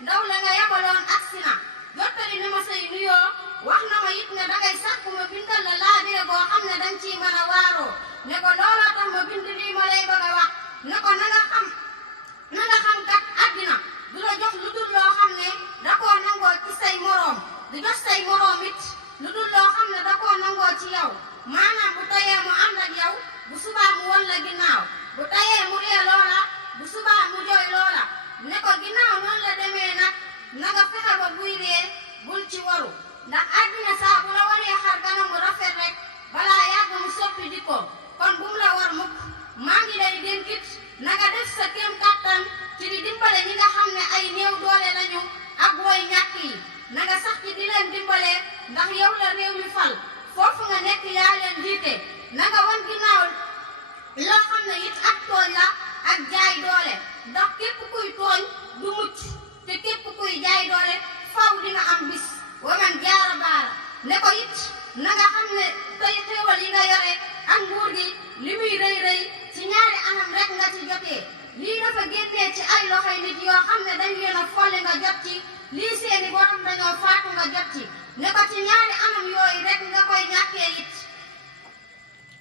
ndaw la nga yabaloon agsi na jottali na ma say nuyoo wax na ma it ne dangay sàkku ma bindal la laabire goo xam ne dañ ciy mën a waaroo ne ko looloo tax ma bind lii ma lay bëgg a wax ne ko na nga xam kat àddina du la jox lu dul loo xam ne da koo nangoo ci say moroom di jox say moroom it lu dul loo xam ne da koo nangoo ci yow maanaam bu tayee mu ànd ak yow bu subaa mu won la ginnaaw bu tayee mu ree loola bu subaa mu jooy loola ne ko ginnaaw noonu la demee nag na nga fexe ba buy ree bul ci waru ndax àddina saa bu la waree xar kanam mu rafet rek balaa yàgg mu soppi jikkoom kon bu mu la war mukk maa ngi lay dénkit na nga def sa kéem kàttan ci di dimbale ñi nga xam ne ay néew doole lañu ak woy ñàkk yi na nga sax ci di leen dimbale ndax yow la réew mi fal foofu nga nekk yaa leen jiite na nga wan ginnaaw loo xam ne it ak tooñ la ak jaay doole ndax képp kuy tooñ du mucc te képp kuy jaay doole faw dina am bis waman jaara baara ne ko it na nga xam ne tey xéewal yi nga yore ak nguur gi li muy rëy rëy ci ñaari anam rek nga ci jotee lii dafa génnee ci ay loxoy nit yoo xam ne dañ leen a folli nga jot ci lii seeni borom dañoo faatu nga jot ci ne ko ci ñaari anam yooyu rek nga koy ñàkkee it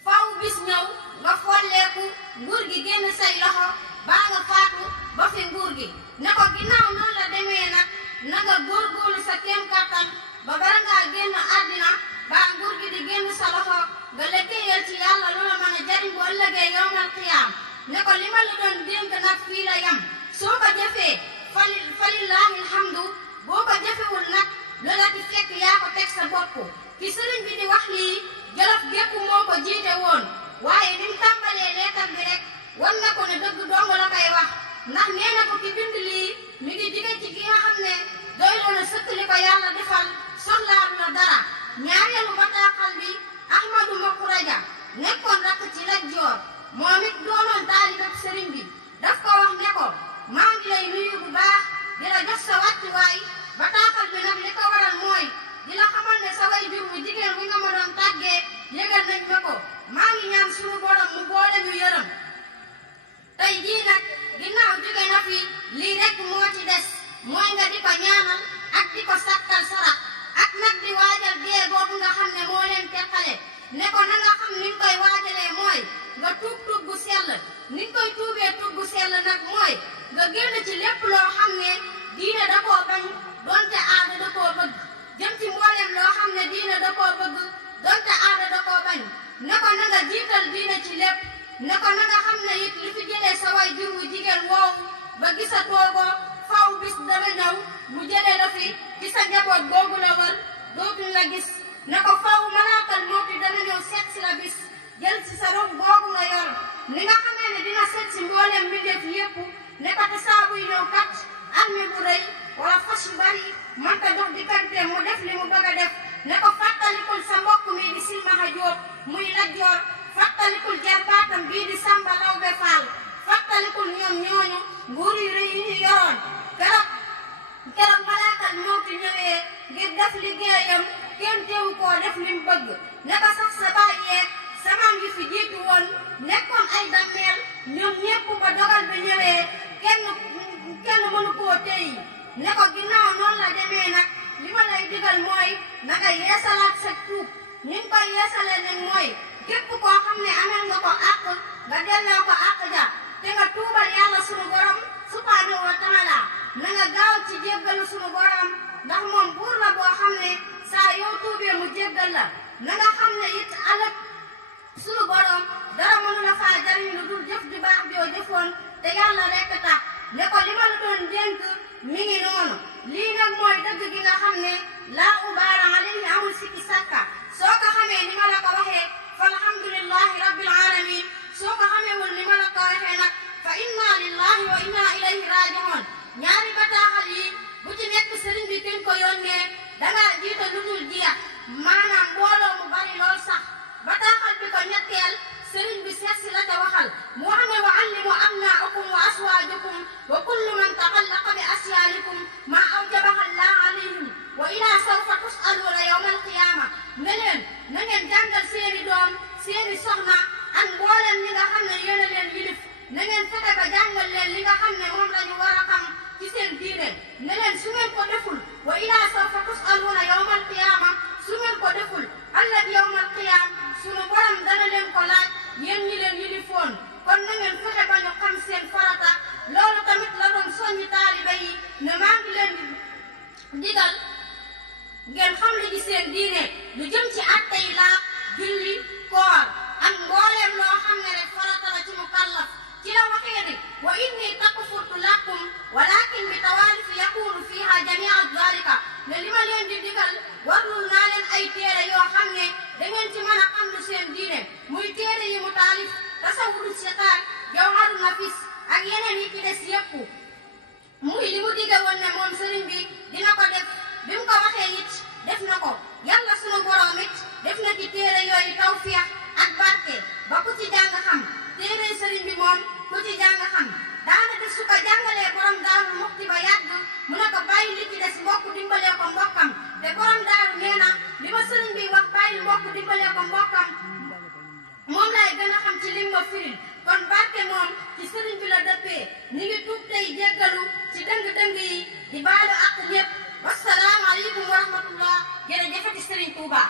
faw bis ñëw nga folleeku nguur gi génn say loxo baa nga faatu ba fi nguur gi ne ko ginnaaw noonu la demee nag na nga góorgóorlu sa kéem kàttan ba bala ngaa génn àddina baa nguur gi di génn sa loxo nga liggéeyal ci yàlla lu la mën a jariñ bu ëllëgee yowmal qiyaam ne ko li ma la doon dénk nag fii la yam soo ko jëfee falillaahi alhamdu boo ko jëfewul nag loola ci fekk yaa ko teg sa bopp ki sëriñ bi di wax lii Jolof gépp moo ko jiite woon waaye ni mu tàmbalee leetar bi rek wan na ko ne dëgg dong la koy wax ndax nee na ko ki bind lii mi ngi jige ci ki nga xam ne doyloo na sëkk li ko yàlla defal soxlaalu la dara ñaareelu bataaxal bi Ahmadu Makuraja nekkoon rakk ci Lat Joor moom it doonoon taalibab sëriñ bi daf ko wax ne ko maa ngi lay nuyu bu baax di la jox sa wàccuwaay bataaxal bi nag li ko waral mooy di la xamal ne sa way jur bu jigéen wi nga ma doon tàggee yëgal nañ ma ko maa ngi ñaan suñu borom mu boole ñu yërëm tey jii nag ginnaaw jóge na fi lii rek moo ci des mooy nga di ko ñaanal ak di ko sàkkal sarax ak nag di waajal dee boobu nga xam ne moo leen teqale ne ko na nga xam ni nga koy waajalee mooy nga tuub bu sell ni nga koy tuub bu sell nag mooy nga génn ci lépp loo xam ne diine da koo bañ donte aada da koo bëgg jëm ci mbooleem loo xam ne diine da koo bëgg donte aada da koo bañ ne ko na nga jiital diine ci lépp ne ko na nga xam ne it li fi jëlee sa way jur wu jigéen woowu ba gisatoo ko faw bis dana ñëw mu jëlee la fi ci sa njaboot googu la wër dootuñ la gis ne ko faw malaakal mawti dana ñëw seet si la bis jël si sa rob googu nga yor ni nga xamee ne dina seet si mbooleem mbindeef yépp ne ko te saa buy ñëw kat armée bu rëy wala fas yu bari mënta dox diggante mu def li mu bëgg a def ne ko fàttalikul sa mbokk mi di Silmaxa Jóob muy Lat Joor fàttalikul jarbaatam bii di Samba Lawbe Faal fàttalikul ñoom ñooñu nguur yu rëy yi ñu yoroon keroog malaakal mawti ñëwee ngir def liggéeyam kenn teewu koo def li mu bëgg ne ko sax sa baay yeeg sa maam yi fi jiitu woon nekkoon ay dammeel ñoom ñépp ba dogal bi ñëwee kenn mënu koo téyi ne ko ginnaaw noonu la demee nag li ma lay digal mooy na nga yeesalaat sa tuub ni nga koy yeesalee nag mooy képp koo xam ne amel nga ko àq nga delloo ko àq ja te nga tuubal yàlla sunu borom subhaanahu wa taala na nga gaaw ci jéggalu sunu borom ndax moom buur la boo xam ne saa yow tuubee mu jéggal la na nga xam ne it ëllëg sunu borom dara mënu la faa jariñ lu dul jëf ju baax joo jëfoon te yàlla rekk tax ne ko li ma la doon dénk mi ngi noonu lii nag mooy dëgg gi nga xam ne laa ubaara alayhi amul sikki sàkka soo ko xamee ni ma la ko waxee fa alhamdulillahi rabbil alamin soo ko xamewul ni ma la ko waxee nag fa inna lillahi wa inna ilayhi raji'un ñaari bataaxal yi bu ci nekk sëriñ bi kiñ ko yónnee danga jiite lu dul jeex maanaam mbooloo mu bari lool sax bataaxal bi ko ñetteel sëriñ bi seet si la ca waxal mu wax ne wa allimu abnaakum wa aswaajukum wa kullu man taxallaqa bi asyaalikum ma awjabaha Allah alayhim wa ilaa sawfa tus'aluuna yawmal qiyaama ne leen na ngeen jàngal seeni doom seeni soxna ak mboolem ñi nga xam ne yéen a leen yilif na ngeen fexe ba jàngal leen li nga xam ne moom la ñu war a xam ci seen diine diine ne leen su ngeen ko deful wa ilaa sawfa tus'aluuna yawmal qiyaama su ngeen ko deful ëllëg yawmal qiyaam sunu borom dana leen ko laaj yéen ñi leen yilifoon kon na ngeen fexe ba ñu xam seen farata loolu tamit la doon soññi taalibe yi ne maa ngi leen digal ngeen xam li ci seen diine lu jëm ci atte yi laab julli koor ak mbooleem loo xam ne rek farata la ci mukallaf ci la waxee ne wa inni takfurtu lakum walakin bi tawaalif yakunu fiha jamia zalika ne li ma leen di digal warlul naa leen ay téere yoo xam ne da ngeen ci mën a xam lu seen diine muy téere yi mu taalif tasawudu sixaar jawharu nafis ak yeneen yi ci des yépp muy li mu dige woon ne moom sëriñ bi dina ko def bi mu ko waxee it def na ko yàlla sunu borom it def na ci téere yooyu tawfiix ak barke ba ku ci jàng xam téere sëriñ bi moom ku ci jàng xam daanaka su ko jàngalee borom daaru muxti ba yàgg mu ne ko bàyyi li ci des mbokk dimbalee ko mbokkam te borom daaru nee na li ma sëriñ bi wax bàyyi mbokk dimbalee ko mbokkam moom lay gën a xam ci lim ma firil kon barke moom ci sëriñ bi la dëppee ñu ngi tuub tey jéggalu ci dëng-dëng yi di baalu ak ñëpp wassalaamu aleykum wa rahmatullah jërëjëfati sëriñ Tuuba